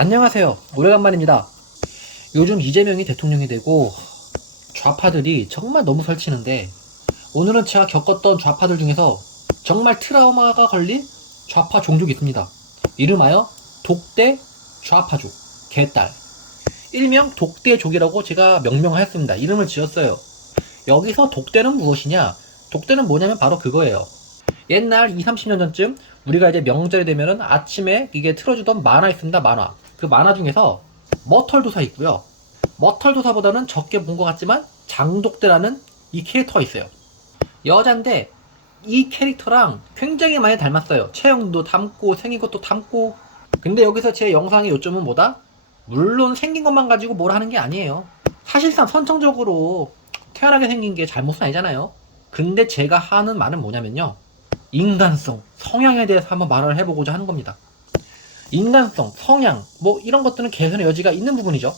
안녕하세요. 오래간만입니다. 요즘 이재명이 대통령이 되고 좌파들이 정말 너무 설치는데 오늘은 제가 겪었던 좌파들 중에서 정말 트라우마가 걸린 좌파 종족이 있습니다. 이름하여 독대 좌파족 개딸 일명 독대족이라고 제가 명명하였습니다. 이름을 지었어요. 여기서 독대는 무엇이냐? 독대는 뭐냐면 바로 그거예요. 옛날 2, 30년 전쯤 우리가 이제 명절이 되면은 아침에 이게 틀어주던 만화 있습니다. 만화. 그 만화 중에서 머털도사 있고요. 머털도사보다는 적게 본 것 같지만 장독대라는 이 캐릭터가 있어요. 여잔데 이 캐릭터랑 굉장히 많이 닮았어요. 체형도 닮고 생긴 것도 닮고. 근데 여기서 제 영상의 요점은 뭐다? 물론 생긴 것만 가지고 뭘 하는 게 아니에요. 사실상 선천적으로 태어나게 생긴 게 잘못은 아니잖아요. 근데 제가 하는 말은 뭐냐면요. 인간성, 성향에 대해서 한번 말을 해보고자 하는 겁니다. 인간성, 성향, 뭐 이런 것들은 개선의 여지가 있는 부분이죠.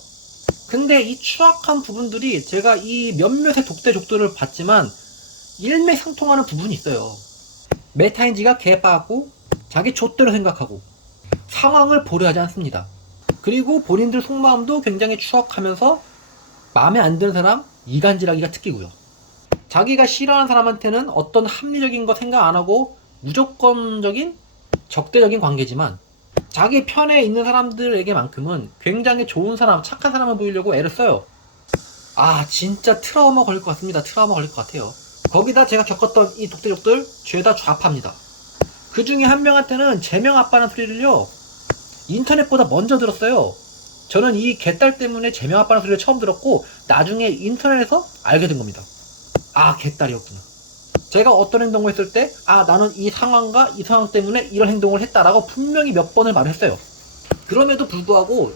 근데 이 추악한 부분들이 제가 이 몇몇의 독대족들을 봤지만 일맥상통하는 부분이 있어요. 메타인지가 개빠갖고 자기 좆대로 생각하고 상황을 보려하지 않습니다. 그리고 본인들 속마음도 굉장히 추악하면서 마음에 안 드는 사람 이간질하기가 특기고요. 자기가 싫어하는 사람한테는 어떤 합리적인 거 생각 안 하고 무조건적인 적대적인 관계지만 자기 편에 있는 사람들에게만큼은 굉장히 좋은 사람, 착한 사람을 보이려고 애를 써요. 아, 진짜 트라우마 걸릴 것 같습니다. 트라우마 걸릴 것 같아요. 거기다 제가 겪었던 이 독대족들 죄다 좌파입니다. 그 중에 한 명한테는 제명 아빠는 소리를요, 인터넷보다 먼저 들었어요. 저는 이 개딸 때문에 제명 아빠는 소리를 처음 들었고, 나중에 인터넷에서 알게 된 겁니다. 아, 개딸이었구나. 제가 어떤 행동을 했을 때, 아, 나는 이 상황과 이 상황 때문에 이런 행동을 했다라고 분명히 몇 번을 말했어요. 그럼에도 불구하고,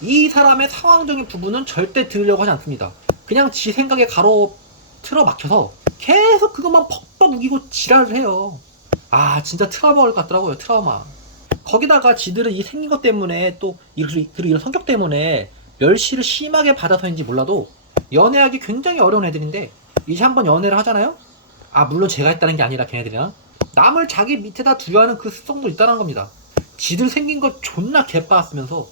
이 사람의 상황적인 부분은 절대 들으려고 하지 않습니다. 그냥 지 생각에 가로 틀어 막혀서 계속 그것만 퍽퍽 우기고 지랄을 해요. 아, 진짜 트라우마 올 것 같더라고요, 트라우마. 거기다가 지들은 이 생긴 것 때문에 또, 그리고 이런 성격 때문에 멸시를 심하게 받아서인지 몰라도 연애하기 굉장히 어려운 애들인데, 이제 한번 연애를 하잖아요? 아, 물론 제가 했다는 게 아니라 걔네들이랑. 남을 자기 밑에다 두려하는 그 습성도 있다는 겁니다. 지들 생긴 거 존나 개빠았으면서,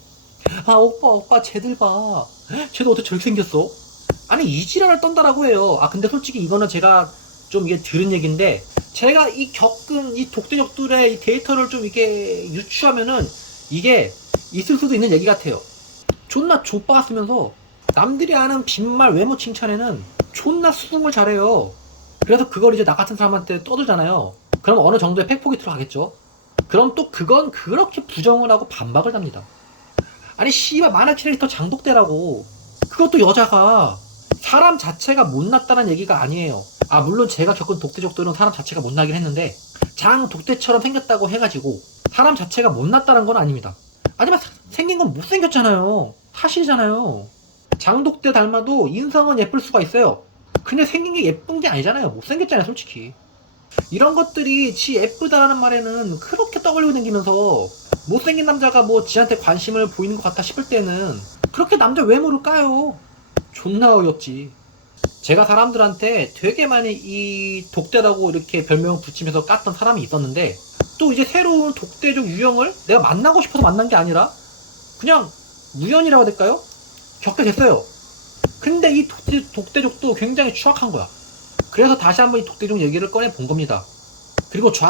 아, 오빠, 오빠, 쟤들 봐. 쟤도 어떻게 저렇게 생겼어? 아니, 이 지랄을 떤다라고 해요. 아, 근데 솔직히 이거는 제가 좀 이게 들은 얘기인데, 제가 이 겪은 이 독대적들의 이 데이터를 좀 이렇게 유추하면은, 이게 있을 수도 있는 얘기 같아요. 존나 좆빠았으면서, 남들이 아는 빈말 외모 칭찬에는 존나 수긍을 잘해요. 그래서 그걸 이제 나 같은 사람한테 떠들잖아요. 그럼 어느 정도의 팩폭이 들어가겠죠. 그럼 또 그건 그렇게 부정을 하고 반박을 합니다. 아니 씨발 만화 캐릭터 장독대라고 그것도 여자가 사람 자체가 못났다는 얘기가 아니에요. 아 물론 제가 겪은 독대족들은 사람 자체가 못나긴 했는데 장 독대처럼 생겼다고 해가지고 사람 자체가 못났다는 건 아닙니다. 하지만 사- 생긴 건 못생겼잖아요. 사실이잖아요. 장독대 닮아도 인성은 예쁠 수가 있어요. 근데 생긴 게 예쁜 게 아니잖아요. 못생겼잖아요, 솔직히. 이런 것들이 지 예쁘다라는 말에는 그렇게 떠걸리고 다니면서 못생긴 남자가 뭐 지한테 관심을 보이는 것 같다 싶을 때는 그렇게 남자 외모를 까요. 존나 어이없지. 제가 사람들한테 되게 많이 이 독대라고 이렇게 별명을 붙이면서 깠던 사람이 있었는데 또 이제 새로운 독대적 유형을 내가 만나고 싶어서 만난 게 아니라 그냥 우연이라고 해야 될까요? 겪게 됐어요. 근데 이 독대, 독대 족도 굉장히 추악한 거야. 그래서 다시 한번 이 독대족 얘기를 꺼내 본 겁니다. 그리고 좌